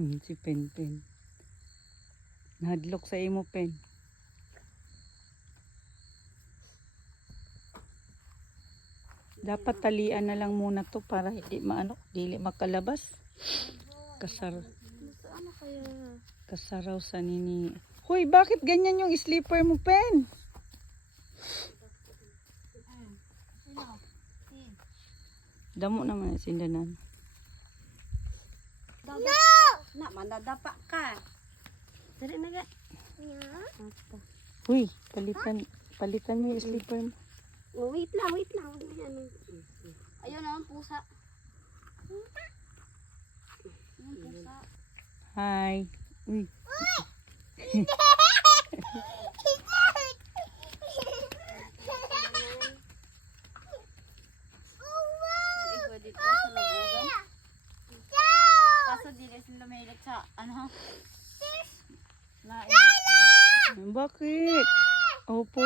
Si Pen Pen. Nahadlok sa imo, Pen. Dapat talian na lang muna to para hindi dili makalabas. Ano kaya? Kasaraw sa nini. Hoy, bakit ganyan yung sleeper mo, Pen? Damo naman ang sindanan. No! Na, mandadapa ka. Dari na ga. Hoy, palitan mo yung sleeper mo. Oh, wait lang. Ayun na ang pusa. Yung pusa. Hi. Uy. Igo dito sa labugan. Kaso dili sila mahilig sa ano? Bakit? Opo.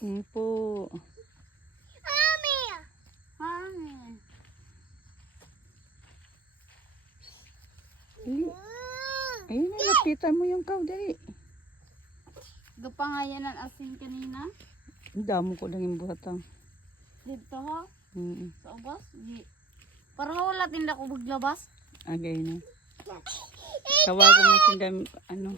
Opo. Mami. Ayun, lapitan mo yung cow, dali. Gapangayan ang asin kanina. Damo ko lang yung buhatang. Dito ho. Mm. Sa ubas. Para wala tinda ko maglabas. Agay na. Tawagan mo sinda, ano,